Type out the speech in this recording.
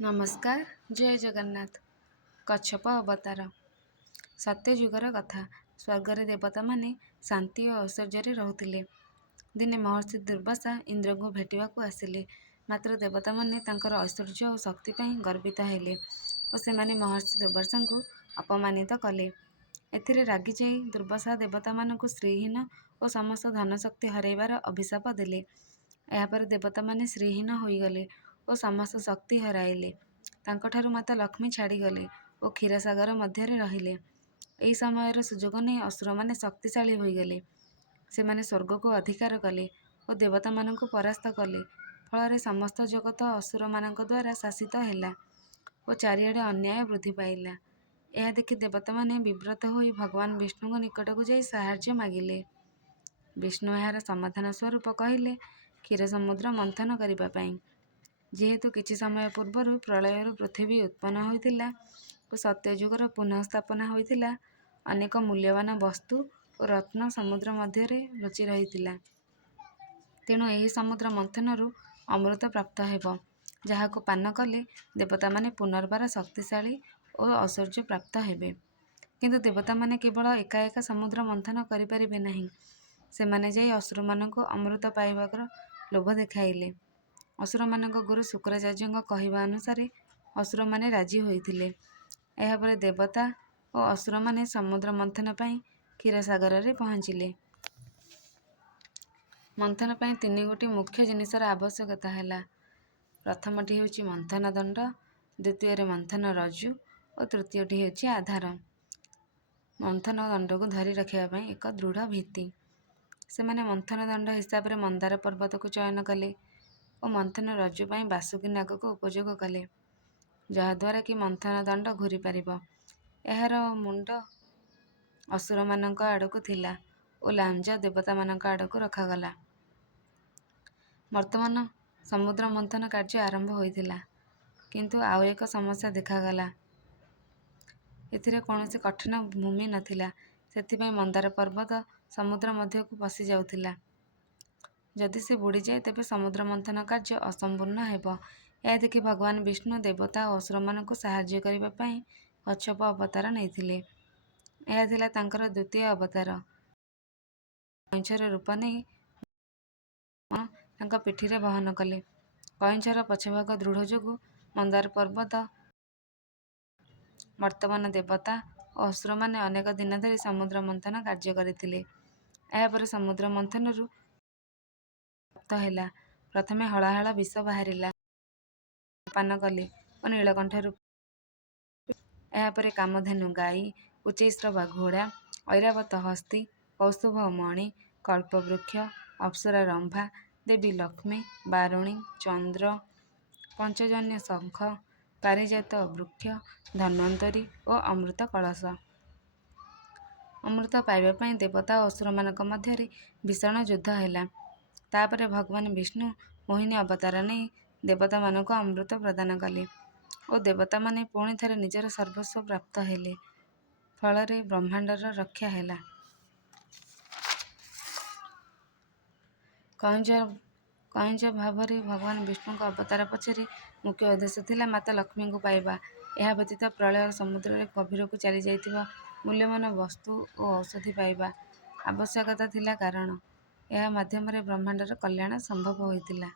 ନମସ୍କାର, ଜୟ ଜଗନ୍ନାଥ। କଚ୍ଛପ ଅବତାର। ସତ୍ୟଯୁଗର କଥା। ସ୍ୱର୍ଗରେ ଦେବତାମାନେ ଶାନ୍ତି ଓ ଐଶ୍ୱର୍ଯ୍ୟରେ ରହୁଥିଲେ। ଦିନେ ମହର୍ଷି ଦୁର୍ବାସା ଇନ୍ଦ୍ରଙ୍କୁ ଭେଟିବାକୁ ଆସିଲେ। ମାତ୍ର ଦେବତାମାନେ ତାଙ୍କର ଐଶ୍ୱର୍ଯ୍ୟ ଓ ଶକ୍ତି ପାଇଁ ଗର୍ବିତ ହେଲେ ଓ ସେମାନେ ମହର୍ଷି ଦୁର୍ବାସାଙ୍କୁ ଅପମାନିତ କଲେ। ଏଥିରେ ରାଗିଯାଇ ଦୁର୍ବାସା ଦେବତାମାନଙ୍କୁ ଶ୍ରୀହୀନ ଓ ସମସ୍ତ ଧନଶକ୍ତି ହରାଇବାର ଅଭିଶାପ ଦେଲେ। ଏହାପରେ ଦେବତାମାନେ ଶ୍ରୀହୀନ ହୋଇଗଲେ ଓ ସମସ୍ତ ଶକ୍ତି ହରାଇଲେ। ତାଙ୍କଠାରୁ ମାତା ଲକ୍ଷ୍ମୀ ଛାଡ଼ିଗଲେ ଓ କ୍ଷୀରସାଗର ମଧ୍ୟରେ ରହିଲେ। ଏହି ସମୟର ସୁଯୋଗ ନେଇ ଅସୁରମାନେ ଶକ୍ତିଶାଳୀ ହୋଇଗଲେ। ସେମାନେ ସ୍ୱର୍ଗକୁ ଅଧିକାର କଲେ ଓ ଦେବତାମାନଙ୍କୁ ପରାସ୍ତ କଲେ। ଫଳରେ ସମସ୍ତ ଜଗତ ଅସୁରମାନଙ୍କ ଦ୍ୱାରା ଶାସିତ ହେଲା ଓ ଚାରିଆଡ଼େ ଅନ୍ୟାୟ ବୃଦ୍ଧି ପାଇଲା। ଏହା ଦେଖି ଦେବତାମାନେ ବିବ୍ରତ ହୋଇ ଭଗବାନ ବିଷ୍ଣୁଙ୍କ ନିକଟକୁ ଯାଇ ସାହାଯ୍ୟ ମାଗିଲେ। ବିଷ୍ଣୁ ଏହାର ସମାଧାନ ସ୍ୱରୂପ କହିଲେ କ୍ଷୀର ସମୁଦ୍ର ମନ୍ଥନ କରିବା ପାଇଁ। ଯେହେତୁ କିଛି ସମୟ ପୂର୍ବରୁ ପ୍ରଳୟରୁ ପୃଥିବୀ ଉତ୍ପନ୍ନ ହୋଇଥିଲା ଓ ସତ୍ୟଯୁଗର ପୁନଃସ୍ଥାପନା ହୋଇଥିଲା, ଅନେକ ମୂଲ୍ୟବାନ ବସ୍ତୁ ଓ ରତ୍ନ ସମୁଦ୍ର ମଧ୍ୟରେ ଲୁଚି ରହିଥିଲା। ତେଣୁ ଏହି ସମୁଦ୍ର ମନ୍ଥନରୁ ଅମୃତ ପ୍ରାପ୍ତ ହେବ, ଯାହାକୁ ପାନ କଲେ ଦେବତାମାନେ ପୁନର୍ବାର ଶକ୍ତିଶାଳୀ ଓ ଐଶ୍ୱର୍ଯ୍ୟ ପ୍ରାପ୍ତ ହେବେ। କିନ୍ତୁ ଦେବତାମାନେ କେବଳ ଏକା ଏକା ସମୁଦ୍ର ମନ୍ଥନ କରିପାରିବେ ନାହିଁ। ସେମାନେ ଯାଇ ଅସୁରମାନଙ୍କୁ ଅମୃତ ପାଇବାର ଲୋଭ ଦେଖାଇଲେ। ଅସୁରମାନଙ୍କ ଗୁରୁ ଶୁକ୍ରାଚାର୍ଯ୍ୟଙ୍କ କହିବା ଅନୁସାରେ ଅସୁରମାନେ ରାଜି ହୋଇଥିଲେ। ଏହାପରେ ଦେବତା ଓ ଅସୁରମାନେ ସମୁଦ୍ର ମନ୍ଥନ ପାଇଁ କ୍ଷୀରସାଗରରେ ପହଞ୍ଚିଲେ। ମନ୍ଥନ ପାଇଁ ତିନି ଗୋଟି ମୁଖ୍ୟ ଜିନିଷର ଆବଶ୍ୟକତା ହେଲା। ପ୍ରଥମଟି ହେଉଛି ମନ୍ଥନ ଦଣ୍ଡ, ଦ୍ୱିତୀୟରେ ମନ୍ଥନ ରଜ୍ଜୁ ଓ ତୃତୀୟଟି ହେଉଛି ଆଧାର। ମନ୍ଥନ ଦଣ୍ଡକୁ ଧରି ରଖିବା ପାଇଁ ଏକ ଦୃଢ଼ ଭିତ୍ତି। ସେମାନେ ମନ୍ଥନ ଦଣ୍ଡ ହିସାବରେ ମନ୍ଦାର ପର୍ବତକୁ ଚୟନ କଲେ ଓ ମନ୍ଥନ ରଜ୍ଜୁ ପାଇଁ ବାସୁକୀ ନାଗକୁ ଉପଯୋଗ କଲେ, ଯାହାଦ୍ୱାରା କି ମନ୍ଥନ ଦଣ୍ଡ ଘୂରି ପାରିବ। ଏହାର ମୁଣ୍ଡ ଅସୁରମାନଙ୍କ ଆଡ଼କୁ ଥିଲା ଓ ଲାଞ୍ଜ ଦେବତାମାନଙ୍କ ଆଡ଼କୁ ରଖାଗଲା। ବର୍ତ୍ତମାନ ସମୁଦ୍ର ମନ୍ଥନ କାର୍ଯ୍ୟ ଆରମ୍ଭ ହୋଇଥିଲା, କିନ୍ତୁ ଆଉ ଏକ ସମସ୍ୟା ଦେଖାଗଲା। ଏଥିରେ କୌଣସି କଠିନ ଭୂମି ନଥିଲା, ସେଥିପାଇଁ ମନ୍ଦାର ପର୍ବତ ସମୁଦ୍ର ମଧ୍ୟକୁ ପଶି ଯାଉଥିଲା। ଯଦି ସେ ବୁଡ଼ିଯାଏ ତେବେ ସମୁଦ୍ର ମନ୍ଥନ କାର୍ଯ୍ୟ ଅସମ୍ପୂର୍ଣ୍ଣ ହେବ। ଏହା ଦେଖି ଭଗବାନ ବିଷ୍ଣୁ ଦେବତା ଓ ଅସୁରମାନଙ୍କୁ ସାହାଯ୍ୟ କରିବା ପାଇଁ କଚ୍ଛପ ଅବତାର ନେଇଥିଲେ। ଏହା ଥିଲା ତାଙ୍କର ଦ୍ୱିତୀୟ ଅବତାର। କଇଁଛର ରୂପ ନେଇ ତାଙ୍କ ପିଠିରେ ବହନ କଲେ। କଇଁଛର ପଛଭାଗ ଦୃଢ଼ ଯୋଗୁଁ ମନ୍ଦାର ପର୍ବତ। ବର୍ତ୍ତମାନ ଦେବତା ଓ ଅସୁରମାନେ ଅନେକ ଦିନ ଧରି ସମୁଦ୍ର ମନ୍ଥନ କାର୍ଯ୍ୟ କରିଥିଲେ। ଏହାପରେ ସମୁଦ୍ର ମନ୍ଥନରୁ ପ୍ରାପ୍ତ ହେଲା। ପ୍ରଥମେ ହଳାହଳ ବିଷ ବାହାରିଲା। ପାନ କଲେ ଓ ନୀଳକଣ୍ଠ ରୂପ। ଏହାପରେ କାମଧେନୁ ଗାଈ, ଉଚ୍ଚୈଃଶ୍ରବା ଘୋଡ଼ା, ଐରାବତ ହସ୍ତୀ, କୌସ୍ତୁଭ ମଣି, କଳ୍ପବୃକ୍ଷ, ଅପ୍ସରା ରମ୍ଭା, ଦେବୀ ଲକ୍ଷ୍ମୀ, ବାରୁଣୀ, ଚନ୍ଦ୍ର, ପଞ୍ଚଜନ୍ୟ ଶଙ୍ଖ, ପାରିଜାତ ବୃକ୍ଷ, ଧନ୍ୱନ୍ତରୀ ଓ ଅମୃତ କଳସ। ଅମୃତ ପାଇବା ପାଇଁ ଦେବତା ଓ ଅସୁରମାନଙ୍କ ମଧ୍ୟରେ ଭୀଷଣ ଯୁଦ୍ଧ ହେଲା। ତାପରେ ଭଗବାନ ବିଷ୍ଣୁ ମୋହିନୀ ଅବତାର ନେଇ ଦେବତାମାନଙ୍କୁ ଅମୃତ ପ୍ରଦାନ କଲେ ଓ ଦେବତାମାନେ ପୁଣି ଥରେ ନିଜର ସର୍ବସ୍ୱ ପ୍ରାପ୍ତ ହେଲେ। ଫଳରେ ବ୍ରହ୍ମାଣ୍ଡର ରକ୍ଷା ହେଲା। କଇଁଛ ଭାବରେ ଭଗବାନ ବିଷ୍ଣୁଙ୍କ ଅବତାର ପଛରେ ମୁଖ୍ୟ ଉଦ୍ଦେଶ୍ୟ ଥିଲା ମାତା ଲକ୍ଷ୍ମୀଙ୍କୁ ପାଇବା। ଏହା ବ୍ୟତୀତ ପ୍ରଳୟ ସମୁଦ୍ରରେ ଗଭୀରକୁ ଚାଲିଯାଇଥିବା ମୂଲ୍ୟବାନ ବସ୍ତୁ ଓ ଔଷଧି ପାଇବା ଆବଶ୍ୟକତା ଥିଲା, କାରଣ ଏହା ମାଧ୍ୟମରେ ବ୍ରହ୍ମାଣ୍ଡର କଲ୍ୟାଣ ସମ୍ଭବ ହୋଇଥିଲା।